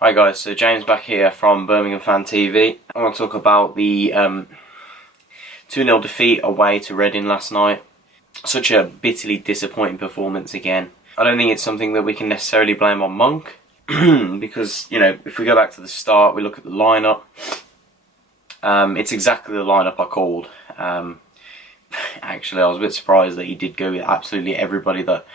Hi guys, so James back here from Birmingham Fan TV. I want to talk about the 2-0 defeat away to Reading last night. Such a bitterly disappointing performance again. I don't think it's something that we can necessarily blame on Monk because, if we go back to the start, we look at the lineup. It's exactly the lineup I called. Actually, I was a bit surprised that he did go with absolutely everybody that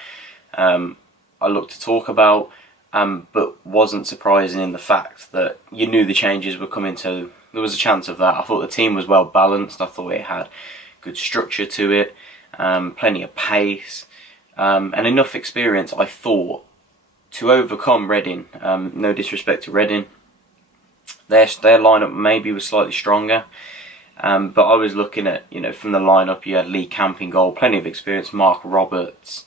I looked to talk about. But wasn't surprising in the fact that you knew the changes were coming, so there was a chance of that. I thought the team was well balanced. I thought it had good structure to it, plenty of pace, and enough experience, I thought, to overcome Reading. No disrespect to Reading. Their lineup maybe was slightly stronger, but I was looking at, from the lineup, you had Lee Camp in goal, plenty of experience, Mark Roberts,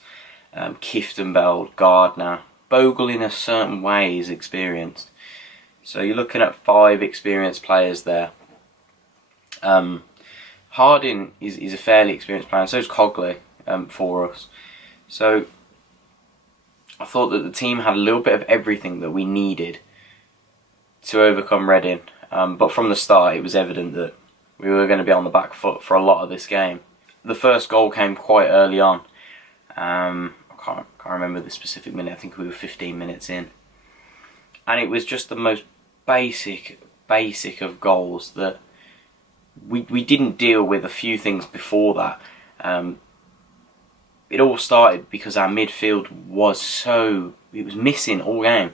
Kieftenbeld, Gardner. Bogle in a certain way is experienced. So you're looking at 5 experienced players there. Harding is a fairly experienced player, and so is Cogley for us. So I thought that the team had a little bit of everything that we needed to overcome Reading. But from the start it was evident that we were going to be on the back foot for a lot of this game. The first goal came quite early on. I can't remember the specific minute. I think we were 15 minutes in, and it was just the most basic of goals that we didn't deal with a few things before that. It all started because our midfield was missing all game.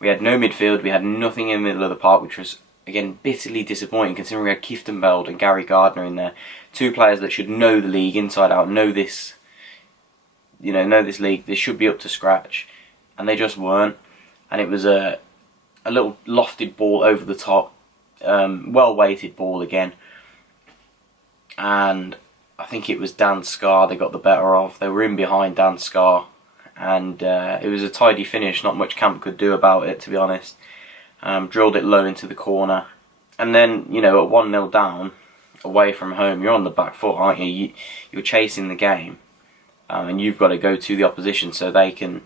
We had no midfield. We had nothing in the middle of the park, which was again bitterly disappointing considering we had Kieftenbeld and Gary Gardner in there, 2 players that should know the league inside out, know this league. They should be up to scratch, and they just weren't. And it was a little lofted ball over the top, well weighted ball again, and I think it was Dan Scarr they got the better of. They were in behind Dan Scarr, and it was a tidy finish. Not much Camp could do about it, to be honest. Drilled it low into the corner, and then at 1-0 down away from home, you're on the back foot, aren't you? You're chasing the game. And you've got to go to the opposition so they can,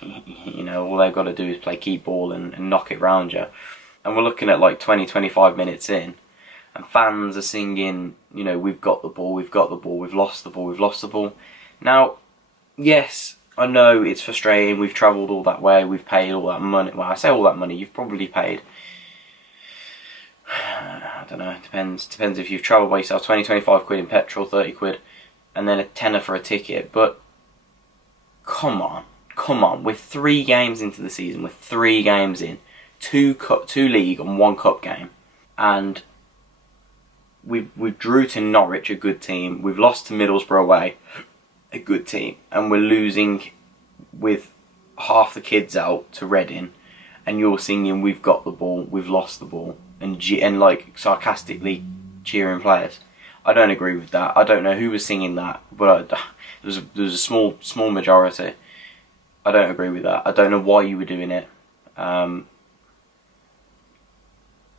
all they've got to do is play keep ball and knock it round you. And we're looking at like 20-25 minutes in, and fans are singing, we've got the ball, we've got the ball, we've lost the ball, we've lost the ball. Now, yes, I know it's frustrating, we've travelled all that way, we've paid all that money. Well, I say all that money, you've probably paid, I don't know, it depends if you've travelled by yourself, 20-25 quid in petrol, 30 quid. And then a tenner for a ticket. But come on, we're 3 games into the season, we're 3 games in, 2 league and 1 cup game, and we've drew to Norwich, a good team, we've lost to Middlesbrough away, a good team, and we're losing with half the kids out to Reading, and you're singing we've got the ball, we've lost the ball, and like sarcastically cheering players. I don't agree with that. I don't know who was singing that, but there was a small majority. I don't agree with that. I don't know why you were doing it. But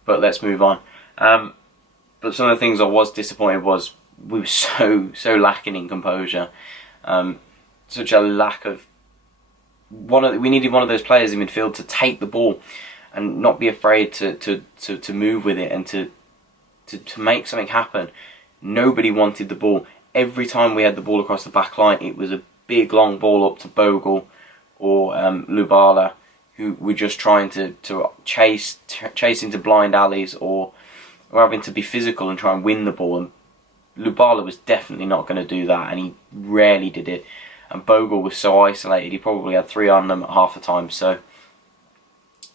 let's move on. But some of the things I was disappointed was we were so lacking in composure. Such a lack of we needed one of those players in midfield to take the ball and not be afraid to move with it and to make something happen. Nobody wanted the ball. Every time we had the ball across the back line, it was a big long ball up to Bogle or Lubala, who were just trying to chase into blind alleys or having to be physical and try and win the ball. And Lubala was definitely not going to do that, and he rarely did it. And Bogle was so isolated; he probably had 3 on them at half the time. So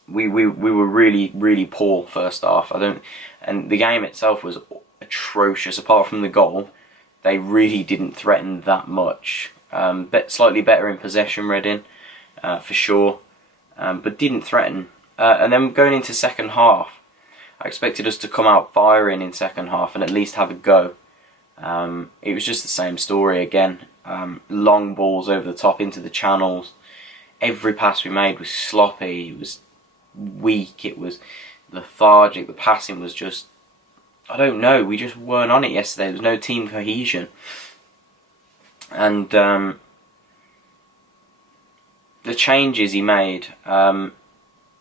we were really poor first half. And the game itself was atrocious. Apart from the goal, they really didn't threaten that much. Slightly better in possession, Reading, for sure, but didn't threaten. And then going into second half, I expected us to come out firing in second half and at least have a go. It was just the same story again. Long balls over the top into the channels. Every pass we made was sloppy. It was weak. It was lethargic. The passing was just, I don't know, we just weren't on it yesterday. There was no team cohesion. And the changes he made,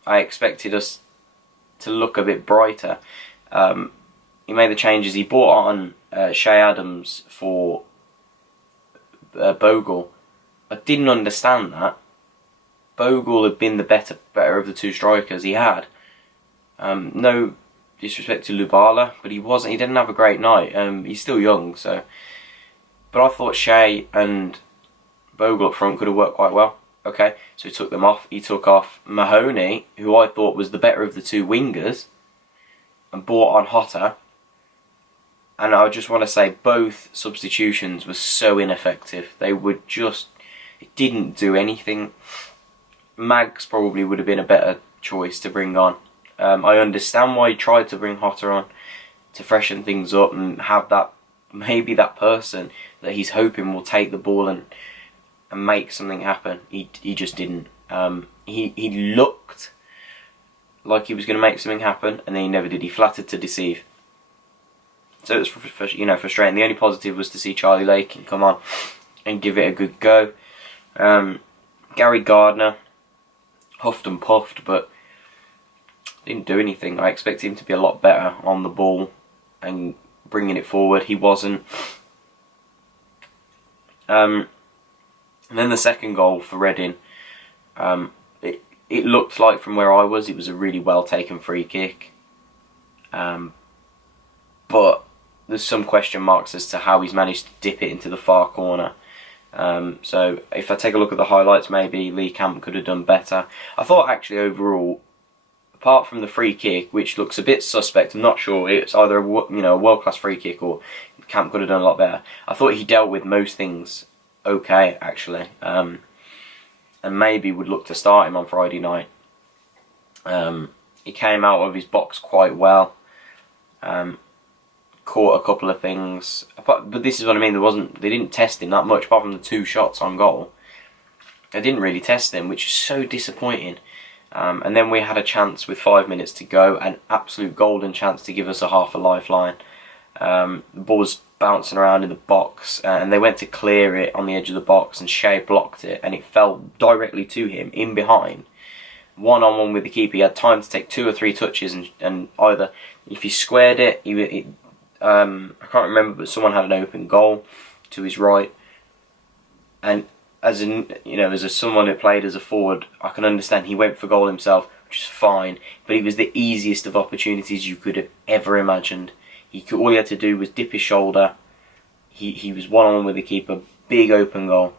I expected us to look a bit brighter. He made the changes. He brought on Shay Adams for Bogle. I didn't understand that. Bogle had been the better of the two strikers. He had. No disrespect to Lubala, but he wasn't. He didn't have a great night. He's still young, so. But I thought Shay and Bogle up front could have worked quite well. Okay, so he took them off. He took off Mahoney, who I thought was the better of the two wingers, and brought on Hotter. And I just want to say both substitutions were so ineffective. They were just... It didn't do anything. Mags probably would have been a better choice to bring on. I understand why he tried to bring Hotter on, to freshen things up and have that, maybe that person that he's hoping will take the ball and make something happen. He just didn't. He looked like he was going to make something happen, and then he never did. He flattered to deceive. So it was frustrating. The only positive was to see Charlie Lakin come on and give it a good go. Gary Gardner huffed and puffed, but didn't do anything. I expected him to be a lot better on the ball and bringing it forward. He wasn't. And then the second goal for Reading, it looked like from where I was, it was a really well taken free kick. But there's some question marks as to how he's managed to dip it into the far corner. So if I take a look at the highlights, maybe Lee Camp could have done better. I thought actually overall, apart from the free kick, which looks a bit suspect, I'm not sure, it's either a world-class free kick or Camp could have done a lot better. I thought he dealt with most things okay, actually, and maybe would look to start him on Friday night. He came out of his box quite well, caught a couple of things, but this is what I mean. They didn't test him that much apart from the 2 shots on goal. They didn't really test him, which is so disappointing. And then we had a chance with 5 minutes to go, an absolute golden chance to give us a half a lifeline. The ball was bouncing around in the box, and they went to clear it on the edge of the box, and Shea blocked it, and it fell directly to him in behind. One-on-one with the keeper. He had time to take 2 or 3 touches, and either if he squared it, I can't remember, but someone had an open goal to his right, and as someone who played as a forward, I can understand he went for goal himself, which is fine, but it was the easiest of opportunities you could have ever imagined. All he had to do was dip his shoulder. He was one-on-one with the keeper, big open goal,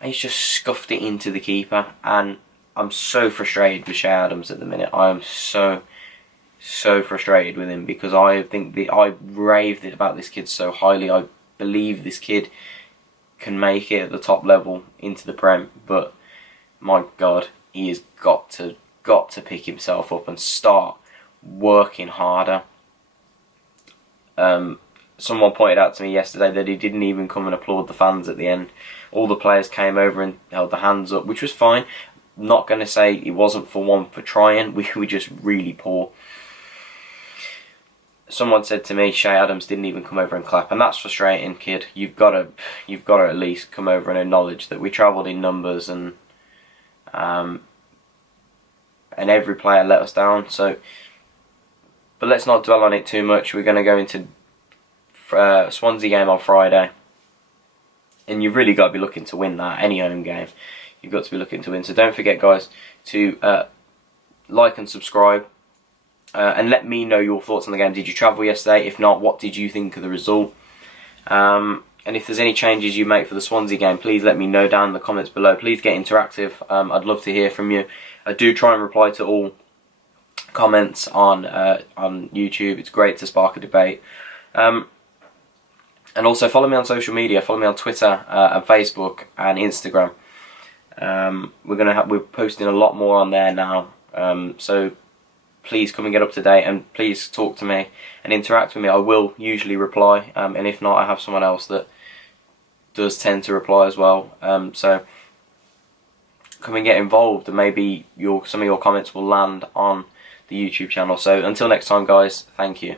and he's just scuffed it into the keeper. And I'm so frustrated with Shay Adams at the minute. I am so frustrated with him, because I think I raved about this kid so highly. I believe this kid can make it at the top level into the Prem, but my God, he has got to pick himself up and start working harder. Someone pointed out to me yesterday that he didn't even come and applaud the fans at the end. All the players came over and held their hands up, which was fine. I'm not going to say it wasn't for trying. We were just really poor. Someone said to me, Shay Adams didn't even come over and clap, and that's frustrating, kid. You've got to at least come over and acknowledge that we travelled in numbers, and every player let us down. So, but let's not dwell on it too much. We're going to go into Swansea game on Friday, and you've really got to be looking to win that. Any home game, you've got to be looking to win. So don't forget, guys, to like and subscribe. And let me know your thoughts on the game. Did you travel yesterday? If not, what did you think of the result? And if there's any changes you make for the Swansea game, please let me know down in the comments below. Please get interactive. I'd love to hear from you. I do try and reply to all comments on YouTube. It's great to spark a debate. And also follow me on social media. Follow me on Twitter and Facebook and Instagram. We're posting a lot more on there now. So please come and get up to date, and please talk to me and interact with me. I will usually reply, and if not, I have someone else that does tend to reply as well. So come and get involved, and maybe some of your comments will land on the YouTube channel. So until next time, guys, thank you.